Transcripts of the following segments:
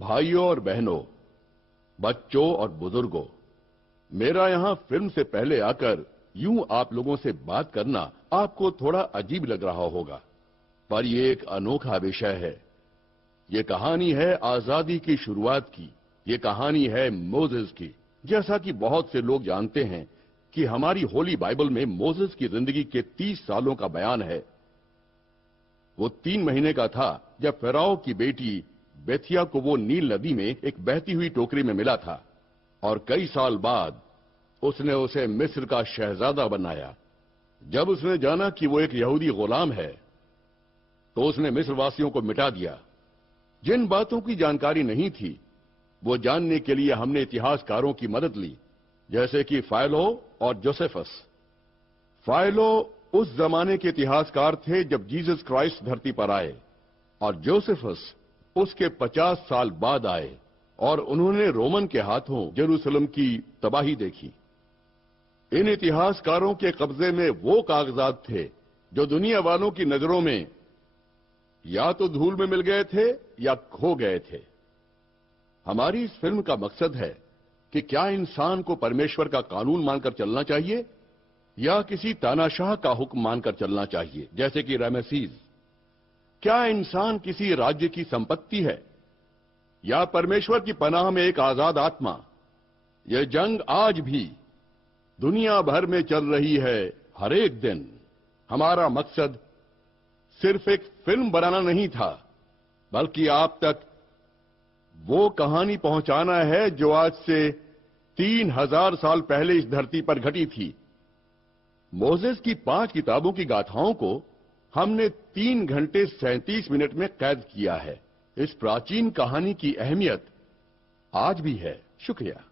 भाइयों और बहनों, बच्चों और बुजुर्गों, मेरा यहां फिल्म से पहले आकर यूं आप लोगों से बात करना आपको थोड़ा अजीब लग रहा होगा, पर यह एक अनोखा विषय है। ये कहानी है आजादी की शुरुआत की। ये कहानी है मोसेस की। जैसा कि बहुत से लोग जानते हैं कि हमारी होली बाइबल में मोसेस की जिंदगी के 30 सालों का बयान है। वो 3 महीने का था जब फिरौन की बेटी बेथिया को वो नील नदी में एक बहती हुई टोकरी में मिला था, और कई साल बाद उसने उसे मिस्र का शहजादा बनाया। जब उसने जाना कि वो एक यहूदी गुलाम है, तो उसने मिस्र वासियों को मिटा दिया। जिन बातों की जानकारी नहीं थी, वो जानने के लिए हमने इतिहासकारों की मदद ली, जैसे कि फाइलो और जोसेफस। फाइलो उस जमाने के इतिहासकार थे जब जीसस क्राइस्ट धरती पर आए, और जोसेफस उसके 50 साल बाद आए, और उन्होंने रोमन के हाथों जेरूसलम की तबाही देखी। इन इतिहासकारों के कब्जे में वो कागजात थे जो दुनिया वालों की नजरों में या तो धूल में मिल गए थे या खो गए थे। हमारी इस फिल्म का मकसद है कि क्या इंसान को परमेश्वर का कानून मानकर चलना चाहिए या किसी तानाशाह का हुक्म मानकर चलना चाहिए, जैसे कि रामेसीस। क्या इंसान किसी राज्य की संपत्ति है या परमेश्वर की पनाह में एक आजाद आत्मा? यह जंग आज भी दुनिया भर में चल रही है, हर एक दिन। हमारा मकसद सिर्फ एक फिल्म बनाना नहीं था, बल्कि आप तक वो कहानी पहुंचाना है जो आज से 3000 साल पहले इस धरती पर घटी थी। मोसेस की 5 किताबों की गाथाओं को हमने 3 घंटे 37 मिनट में कैद किया है। इस प्राचीन कहानी की अहमियत आज भी है। शुक्रिया।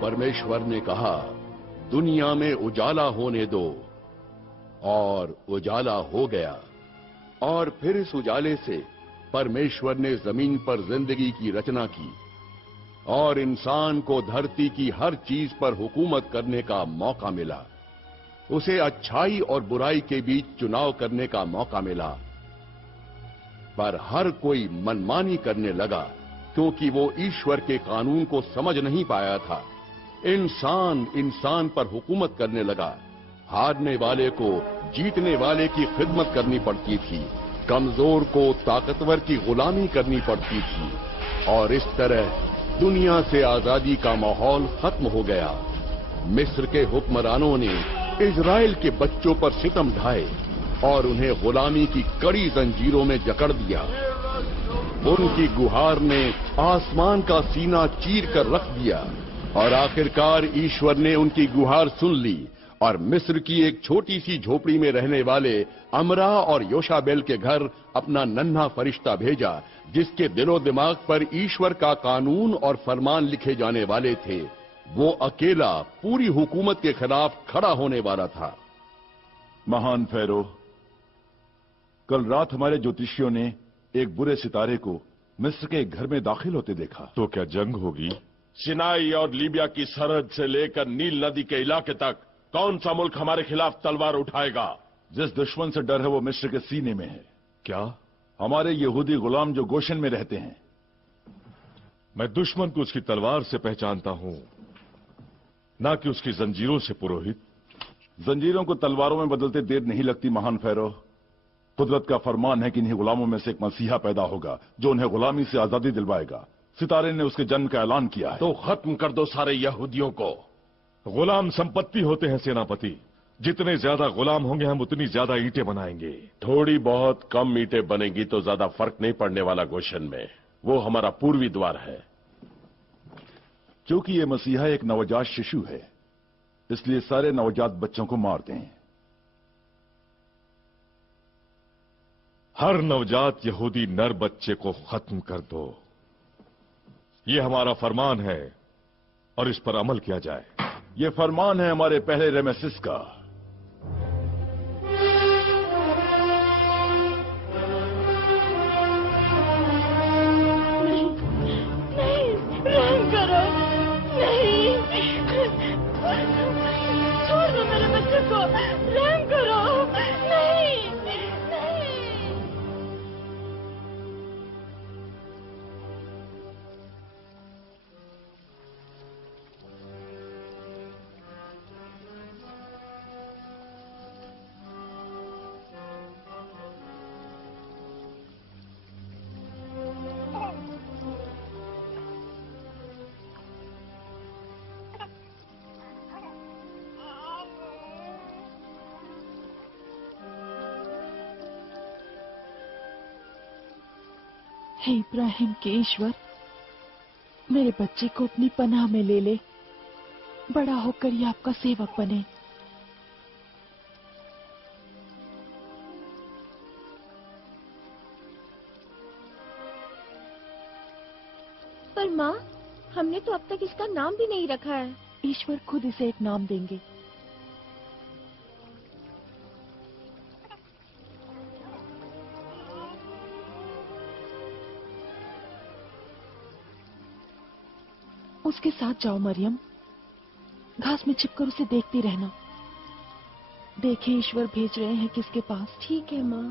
परमेश्वर ने कहा, दुनिया में उजाला होने दो, और उजाला हो गया। और फिर इस उजाले से परमेश्वर ने जमीन पर जिंदगी की रचना की और इंसान को धरती की हर चीज पर हुकूमत करने का मौका मिला। उसे अच्छाई और बुराई के बीच चुनाव करने का मौका मिला, पर हर कोई मनमानी करने लगा क्योंकि वो ईश्वर के कानून को समझ नहीं पाया था। इंसान इंसान पर हुकूमत करने लगा। हारने वाले को जीतने वाले की खिदमत करनी पड़ती थी, कमजोर को ताकतवर की गुलामी करनी पड़ती थी, और इस तरह दुनिया से आजादी का माहौल खत्म हो गया। मिस्र के हुक्मरानों ने इजराइल के बच्चों पर सितम ढाए और उन्हें गुलामी की कड़ी जंजीरों में जकड़ दिया। उनकी गुहार ने आसमान का सीना चीर कर रख दिया, और आखिरकार ईश्वर ने उनकी गुहार सुन ली और मिस्र की एक छोटी सी झोपड़ी में रहने वाले अमरा और योशाबेल के घर अपना नन्हा फरिश्ता भेजा, जिसके दिलो दिमाग पर ईश्वर का कानून और फरमान लिखे जाने वाले थे। वो अकेला पूरी हुकूमत के खिलाफ खड़ा होने वाला था। महान फैरो, कल रात हमारे ज्योतिषियों ने एक बुरे सितारे को मिस्र के एक घर में दाखिल होते देखा। तो क्या जंग होगी? सिनाई और लीबिया की सरहद से लेकर नील नदी के इलाके तक कौन सा मुल्क हमारे खिलाफ तलवार उठाएगा? जिस दुश्मन से डर है वो मिस्र के सीने में है। क्या? हमारे यहूदी गुलाम जो गोशन में रहते हैं। मैं दुश्मन को उसकी तलवार से पहचानता हूं, ना कि उसकी जंजीरों से। पुरोहित, जंजीरों को तलवारों में बदलते देर नहीं लगती महान फैरो। कुदरत का फरमान है कि इन्हीं गुलामों में से एक मसीहा पैदा होगा जो उन्हें गुलामी से आजादी दिलवाएगा। सितारे ने उसके जन्म का ऐलान किया है। तो खत्म कर दो सारे यहूदियों को। गुलाम संपत्ति होते हैं सेनापति। जितने ज्यादा गुलाम होंगे हम उतनी ज्यादा ईंटें बनाएंगे। थोड़ी बहुत कम ईंटें बनेगी तो ज्यादा फर्क नहीं पड़ने वाला गोशन में। वो हमारा पूर्वी द्वार है। क्योंकि ये मसीहा एक नवजात शिशु है, इसलिए सारे नवजात बच्चों को मार दें। हर नवजात यहूदी नर बच्चे को खत्म कर दो। ये हमारा फरमान है और इस पर अमल किया जाए। ये फरमान है हमारे पहले रेमेसिस का। नहीं, रहम करो। नहीं, छोड़ दो मेरे बच्चे को। रहम करो। नहीं, नहीं। हे इब्राहिम के ईश्वर, मेरे बच्चे को अपनी पनाह में ले ले। बड़ा होकर ये आपका सेवक बने। पर माँ, हमने तो अब तक इसका नाम भी नहीं रखा है। ईश्वर खुद इसे एक नाम देंगे। उसके साथ जाओ मरियम, घास में छिपकर उसे देखती रहना। देखे ईश्वर भेज रहे हैं किसके पास। ठीक है माँ।